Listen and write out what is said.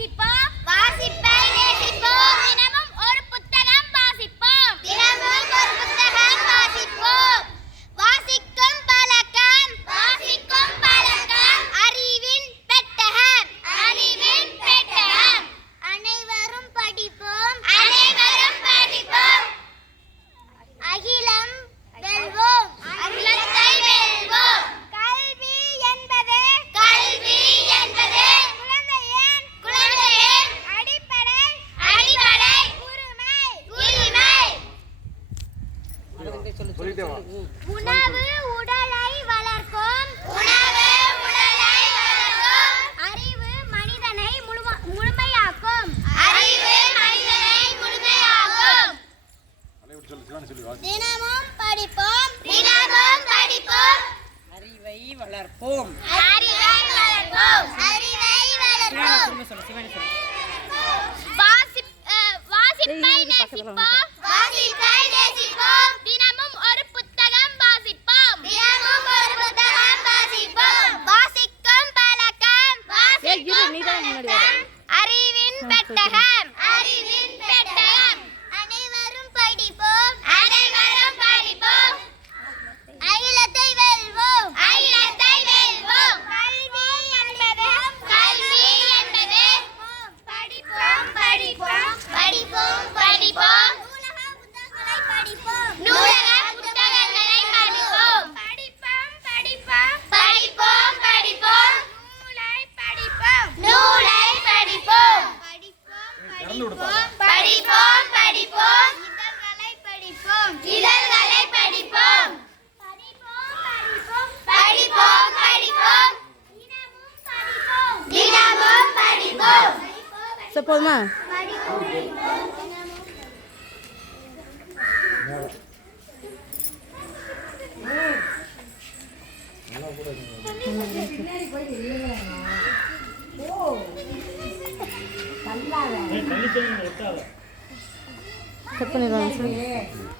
si Pa! உணவு உடலை வளர்க்கும். உணவு உடலை வளர்க்கும். அறிவு மனிதனை முழுமையாக்கும். அறிவு மனிதனை முழுமையாக்கும். தினமும் படிப்போம். தினமும் படிப்போம். அறிவை வளர்ப்போம். அறிவை வளர்ப்போம். அறிவை வளர்ப்போம். வாசிப்பை நேசிப்போம். টাকা சரி போதுமா? கட் பண்ணிடுவாங்க சார்?